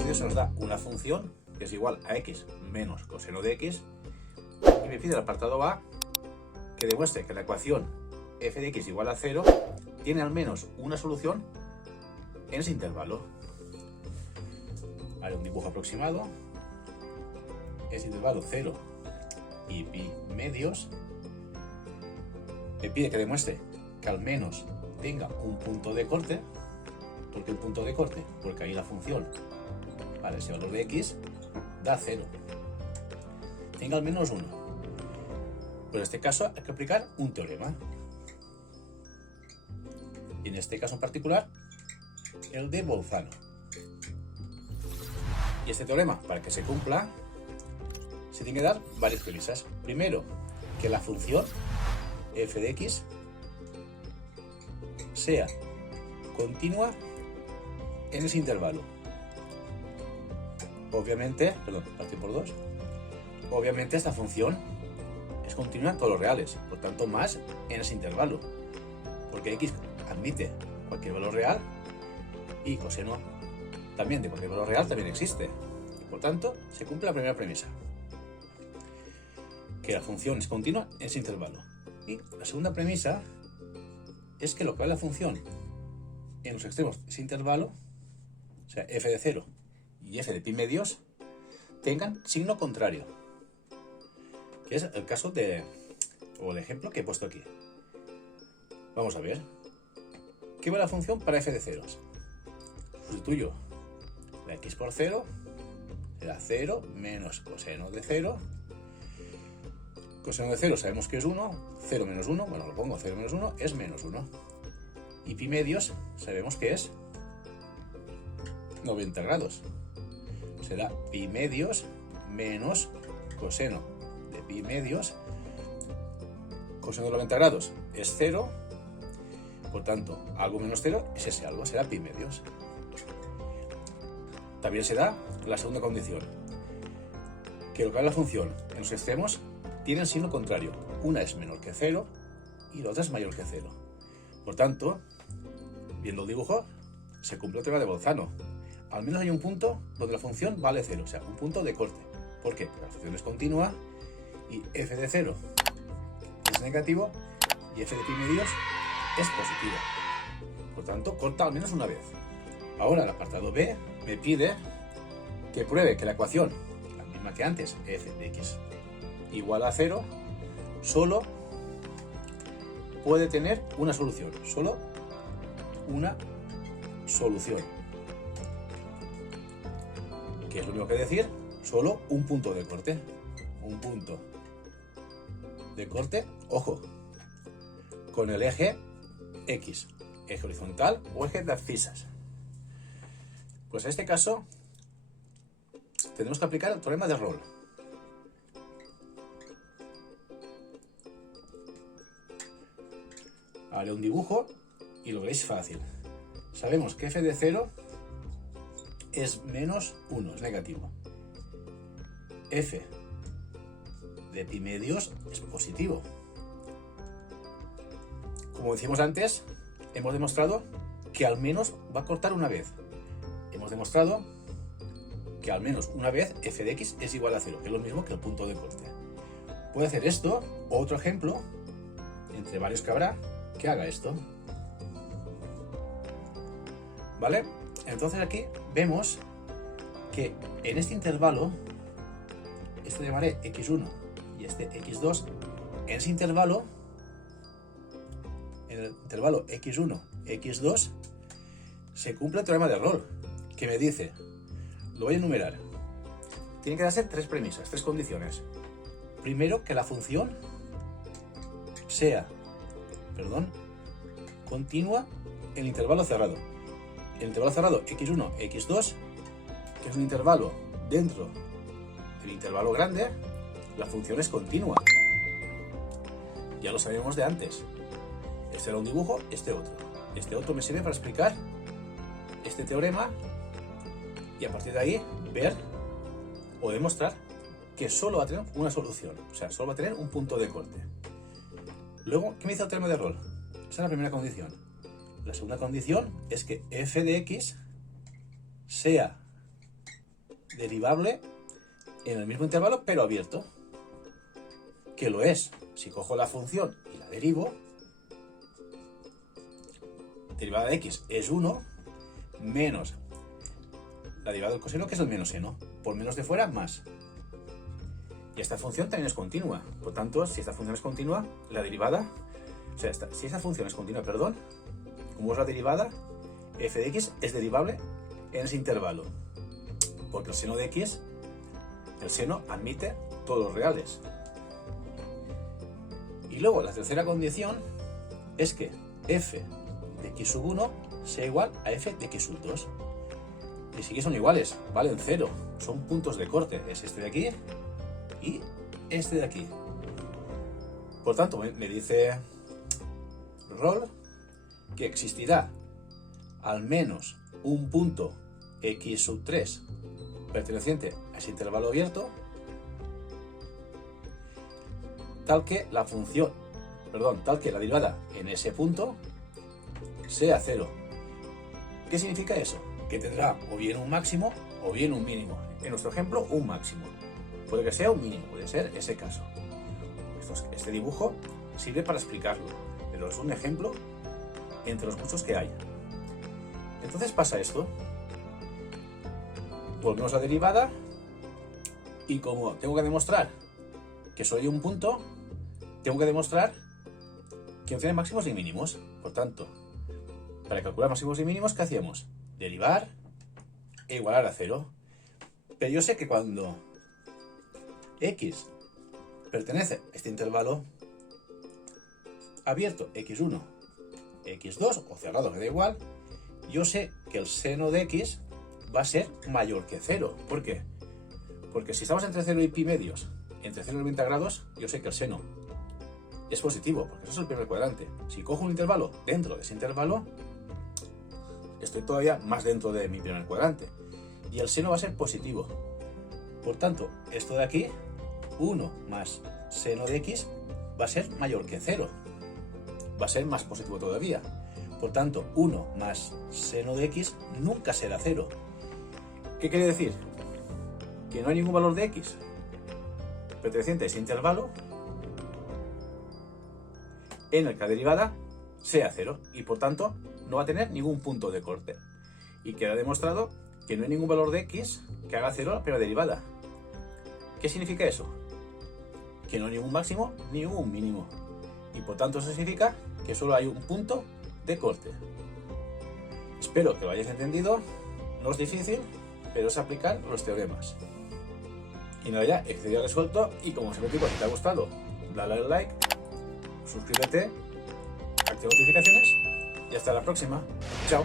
medios se nos da una función que es igual a x menos coseno de x, y me pide el apartado A que demuestre que la ecuación f de x igual a 0 tiene al menos una solución en ese intervalo. Haré un dibujo aproximado. Ese intervalo 0 y pi medios me pide que demuestre que al menos tenga un punto de corte. ¿Por qué un punto de corte? Porque ahí la función para ese valor de x da 0. Tenga al menos 1. Pues en este caso hay que aplicar un teorema. Y en este caso en particular, el de Bolzano. Y este teorema, para que se cumpla, se tiene que dar varias premisas. Primero, que la función f de x sea continua en ese intervalo. Obviamente, partir por 2. Obviamente esta función es continua en todos los reales, por tanto más en ese intervalo, porque x admite cualquier valor real y coseno también de cualquier valor real también existe. Por tanto, se cumple la primera premisa, que la función es continua en ese intervalo. Y la segunda premisa es que lo que vale la función en los extremos de ese intervalo, o sea, f de 0 y f de pi medios, tengan signo contrario, que es el caso o el ejemplo que he puesto aquí. Vamos a ver. ¿Qué vale la función para f de 0? Sustituyo la x por 0, será 0 menos coseno de 0. Coseno de 0 sabemos que es 1, 0 menos 1, bueno, lo pongo 0 menos 1, es menos 1. Y pi medios sabemos que es 90 grados. Será pi medios menos coseno de pi medios. Coseno de 90 grados es 0, por tanto, algo menos 0 es ese algo, será pi medios. También se da la segunda condición, que lo que vale la función en los extremos tienen signo contrario. Una es menor que 0 y la otra es mayor que 0. Por tanto, viendo el dibujo, se cumple el teorema de Bolzano. Al menos hay un punto donde la función vale 0, o sea, un punto de corte. ¿Por qué? Porque la función es continua y f de 0 es negativo y f de pi medios es positivo. Por tanto, corta al menos una vez. Ahora el apartado B me pide que pruebe que la ecuación, la misma que antes, f de x igual a 0, solo puede tener una solución. Solo una solución. ¿Qué es lo mismo que decir? Solo un punto de corte. Un punto de corte, ojo, con el eje X, eje horizontal o eje de abscisas. Pues en este caso tenemos que aplicar el teorema de Rolle. Haré un dibujo y lo veréis fácil. Sabemos que f de 0 es menos 1, es negativo. F de pi medios es positivo. Como decimos antes, hemos demostrado que al menos va a cortar una vez. Hemos demostrado que al menos una vez f de x es igual a 0, que es lo mismo que el punto de corte. Puede hacer esto, o otro ejemplo, entre varios que habrá, que haga esto. ¿Vale? Entonces aquí vemos que en este intervalo, este llamaré x1 y este x2, en ese intervalo, en el intervalo x1, x2, se cumple el teorema de Rolle, que me dice, lo voy a enumerar, tiene que darse tres premisas, tres condiciones. Primero, que la función sea, continua en el intervalo cerrado. El intervalo cerrado x1, x2, que es un intervalo dentro del intervalo grande, la función es continua. Ya lo sabemos de antes. Este era un dibujo, este otro. Este otro me sirve para explicar este teorema y a partir de ahí ver o demostrar que solo va a tener una solución, o sea, solo va a tener un punto de corte. Luego, ¿qué me dice el teorema de Rolle? Esa es la primera condición. La segunda condición es que f de x sea derivable en el mismo intervalo pero abierto. Que lo es. Si cojo la función y la derivo, derivada de x es 1 menos la derivada del coseno, que es el menos seno. Por menos de fuera, más. Y esta función también es continua. Por tanto, si esta función es continua, la derivada... O sea, si esta función es continua, perdón, como es la derivada, f de x es derivable en ese intervalo. Porque el seno de x, el seno admite todos los reales. Y luego la tercera condición es que f de x sub 1 sea igual a f de x sub 2. Y si aquí son iguales, valen 0. Son puntos de corte. Es este de aquí y este de aquí. Por tanto, me dice Rolle que existirá al menos un punto x sub 3 perteneciente a ese intervalo abierto, tal que la derivada en ese punto sea 0. ¿Qué significa eso? Que tendrá o bien un máximo o bien un mínimo. En nuestro ejemplo, un máximo. Puede que sea un mínimo, puede ser ese caso. Este dibujo sirve para explicarlo, pero es un ejemplo entre los muchos que hay. Entonces pasa esto. Volvemos a la derivada y como tengo que demostrar que solo hay un punto, tengo que demostrar que no tiene máximos ni mínimos. Por tanto, para calcular máximos y mínimos, ¿qué hacíamos? Derivar e igualar a 0. Pero yo sé que cuando x pertenece a este intervalo abierto, x1, x2 o cerrado, me da igual, yo sé que el seno de x va a ser mayor que 0. ¿Por qué? Porque si estamos entre 0 y pi medios, entre 0 y 90 grados, yo sé que el seno es positivo, porque eso es el primer cuadrante. Si cojo un intervalo dentro de ese intervalo, estoy todavía más dentro de mi primer cuadrante. Y el seno va a ser positivo. Por tanto, esto de aquí, 1 más seno de x, va a ser mayor que 0. Va a ser más positivo todavía. Por tanto, 1 más seno de x nunca será 0. ¿Qué quiere decir? Que no hay ningún valor de x perteneciente a ese intervalo en el que la derivada sea 0 y por tanto no va a tener ningún punto de corte. Y queda demostrado que no hay ningún valor de x que haga 0 la primera derivada. ¿Qué significa eso? Que no hay ningún máximo ni ningún mínimo. Y por tanto eso significa que solo hay un punto de corte. Espero que lo hayáis entendido. No es difícil, pero es aplicar los teoremas. Y nada, ya, este día resuelto. Y como siempre digo, si te ha gustado, dale al like, suscríbete, activa notificaciones y hasta la próxima. Chao.